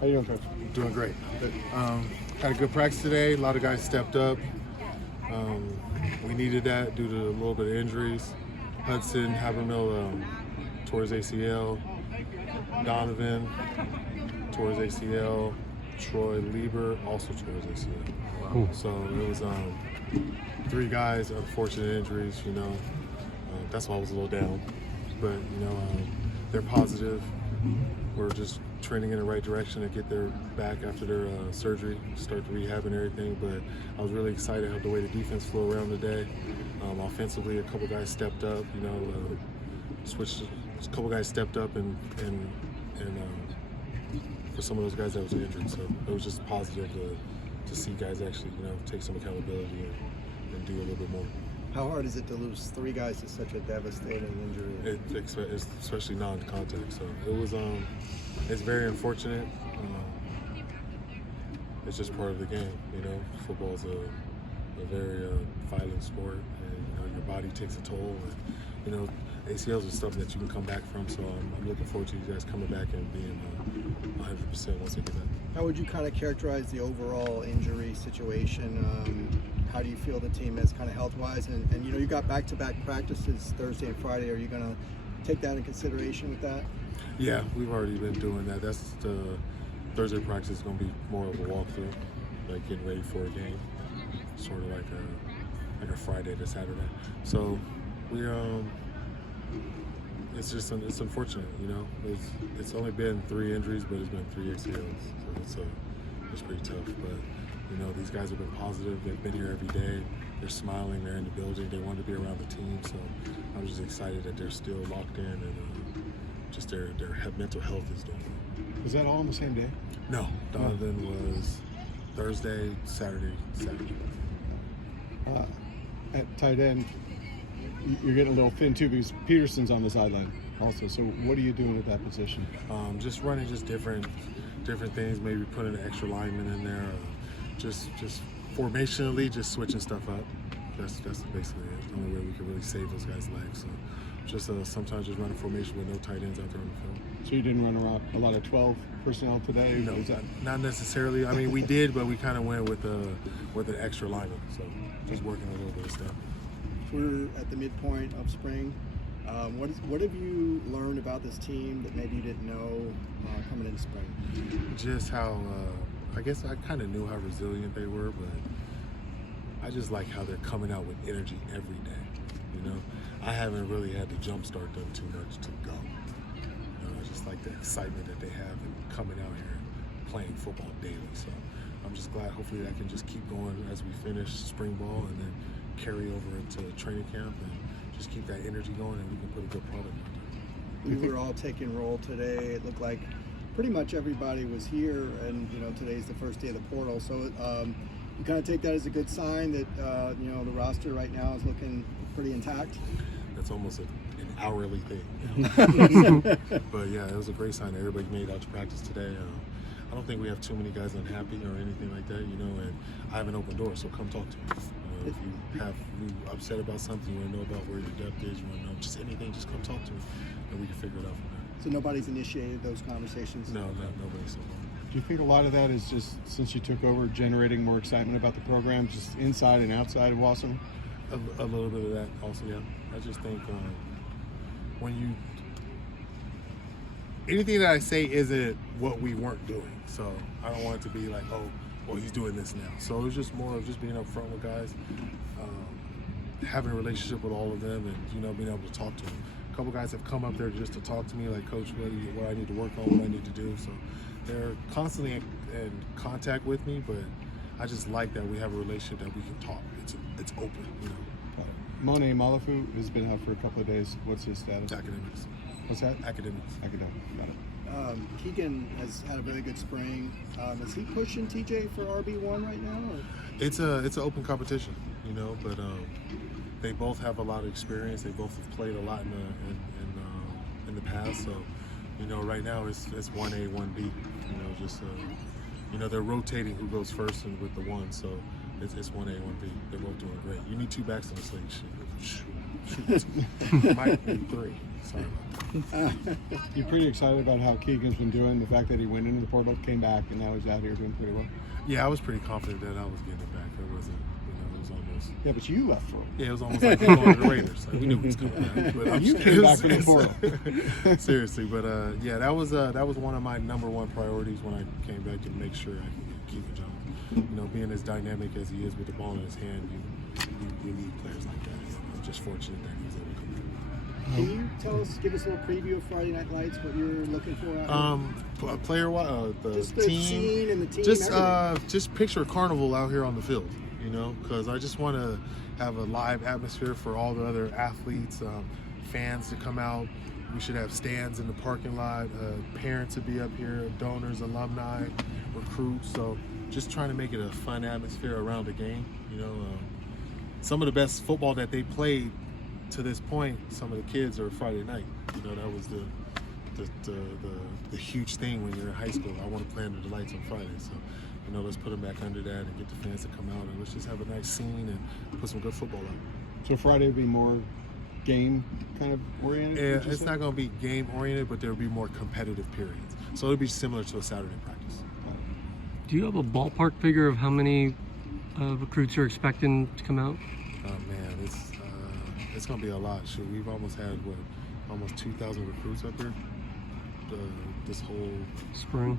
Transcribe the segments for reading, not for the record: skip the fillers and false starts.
How you doing, Coach? Doing great. Had a good practice today. A lot of guys stepped up. We needed that due to a little bit of injuries. Hudson Habermill tore his ACL. Donovan tore his ACL. Troy Lieber also tore his ACL. Ooh. So it was 3 guys, unfortunate injuries. That's why I was a little down. But they're positive. We're just trending in the right direction to get their back after their surgery, start the rehab and everything. But I was really excited how the way the defense flew around today. Offensively, a couple guys stepped up. Switched. A couple guys stepped up and for some of those guys that was injured. So it was just positive to see guys actually take some accountability and do a little bit more. How hard is it to lose 3 guys to such a devastating injury? Especially non-contact. So it was. It's very unfortunate. It's just part of the game. Football is a very violent sport, and your body takes a toll. And, ACLs are something that you can come back from. So I'm looking forward to you guys coming back and being 100% once they get back. How would you kind of characterize the overall injury situation? How do you feel the team is kind of health-wise? And you got back-to-back practices Thursday and Friday. Are you going to take that in consideration with that? Yeah, we've already been doing that. That's the Thursday practice is going to be more of a walkthrough, like getting ready for a game, sort of like a Friday to Saturday. So we it's unfortunate, It's only been 3 injuries, but it's been 3 ACLs, so it's pretty tough. But these guys have been positive. They've been here every day. They're smiling. They're in the building. They want to be around the team. So I'm just excited that they're still locked in and just their mental health is doing well. Was that all on the same day? No, Donovan was Thursday, Saturday. At tight end, you're getting a little thin too because Peterson's on the sideline also. So what are you doing at that position? Just running different things. Maybe putting an extra lineman in there. Just formationally, just switching stuff up. That's basically it. The only way we can really save those guys' legs. So just sometimes just running formation with no tight ends out there on the field. So you didn't run around a lot of 12 personnel today? No, not necessarily. I mean, we did, but we kind of went with an extra lineman. So just working a little bit of stuff. We're at the midpoint of spring. What have you learned about this team that maybe you didn't know coming into spring? Just how, I guess I kind of knew how resilient they were, but I just like how they're coming out with energy every day. I haven't really had to jumpstart them too much to go. I just like the excitement that they have and coming out here and playing football daily. So I'm just glad. Hopefully that can just keep going as we finish spring ball and then carry over into training camp and just keep that energy going, and we can put a good product out there. We were all taking roll today. It looked like pretty much everybody was here, and today's the first day of the portal. So you kind of take that as a good sign that the roster right now is looking pretty intact. That's almost an hourly thing. But yeah, it was a great sign that everybody made out to practice today. I don't think we have too many guys unhappy or anything like that, and I have an open door, so come talk to me. If you upset about something, you want to know about where your depth is, you want to know just anything, just come talk to me, and we can figure it out from there. So nobody's initiated those conversations? No, nobody so far. Do you think a lot of that is just, since you took over, generating more excitement about the program, just inside and outside of Wasson? A little bit of that also, yeah. I just think anything that I say isn't what we weren't doing. So I don't want it to be like, oh, well, he's doing this now. So it was just more of just being up front with guys, having a relationship with all of them, and being able to talk to them. A couple guys have come up there just to talk to me, like, Coach, what I need to work on, what I need to do. So they're constantly in contact with me, but I just like that we have a relationship that we can talk. It's open, Monet Malafu has been out for a couple of days. What's his status? Academics. What's that? Academics. Academic. Got it. Keegan has had a very good spring. Is he pushing TJ for RB1 right now? Or? It's an open competition, but they both have a lot of experience. They both have played a lot in the past. So, right now it's 1A, 1B. They're rotating who goes first and with the one. So it's 1A, 1B. They're both doing great. You need 2 backs in the slate. Shoot, might be 3. Sorry about that. You're pretty excited about how Keegan's been doing. The fact that he went into the portal, came back, and now he's out here doing pretty well. Yeah, I was pretty confident that I was getting it back. It wasn't, it was almost. Yeah, but you left for him. Yeah, it was almost like going to the Raiders. Like, we knew he was coming back. But You came back from the portal. Seriously, but yeah, that was one of my #1 priorities when I came back, to make sure I could get Keegan Jones. Being as dynamic as he is with the ball in his hand, you need players like that. I'm just fortunate that he's able to come back. Can you give us a little preview of Friday Night Lights, what you're looking for out here? Player-wise, the Just the team. scene and the team, Just picture a carnival out here on the field, because I just want to have a live atmosphere for all the other athletes, fans to come out. We should have stands in the parking lot, parents to be up here, donors, alumni, recruits. So just trying to make it a fun atmosphere around the game. Some of the best football that they played to this point, some of the kids are Friday night. That was the huge thing when you're in high school. I want to play under the lights on Friday. So, let's put them back under that and get the fans to come out, and let's just have a nice scene and put some good football out. So Friday would be more game kind of oriented? Yeah, it's not going to be game oriented, but there'll be more competitive periods. So it'll be similar to a Saturday practice. Do you have a ballpark figure of how many recruits you're expecting to come out? Oh man, it's going to be a lot. Shoot, we've almost had almost 2,000 recruits up here this whole spring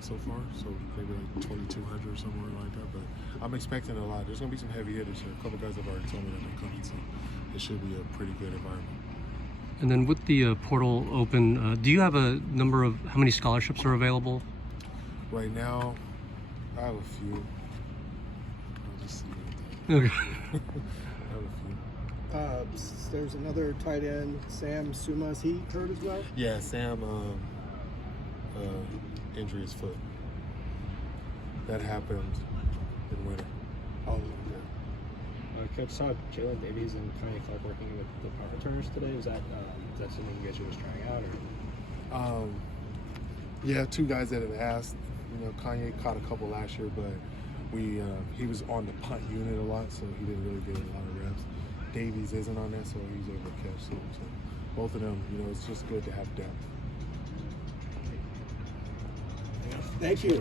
so far. So maybe like 2,200 or somewhere like that. But I'm expecting a lot. There's going to be some heavy hitters here. A couple guys have already told me that they're coming, so it should be a pretty good environment. And then with the portal open, do you have a number of how many scholarships are available? Right now, I have a few. I'll just see. Okay. I have a few. There's another tight end, Sam Suma. Is he hurt as well? Yeah, Sam injured his foot. That happened in winter. Oh, Coach saw Jalen Davies and Kanye Clark working with the punt returners today. Was that something you guys were just trying out, or? Yeah, 2 guys that have asked. Kanye caught a couple last year, but he was on the punt unit a lot, so he didn't really get a lot of reps. Davies isn't on that, so he's able to catch some. So both of them, it's just good to have depth. thank you.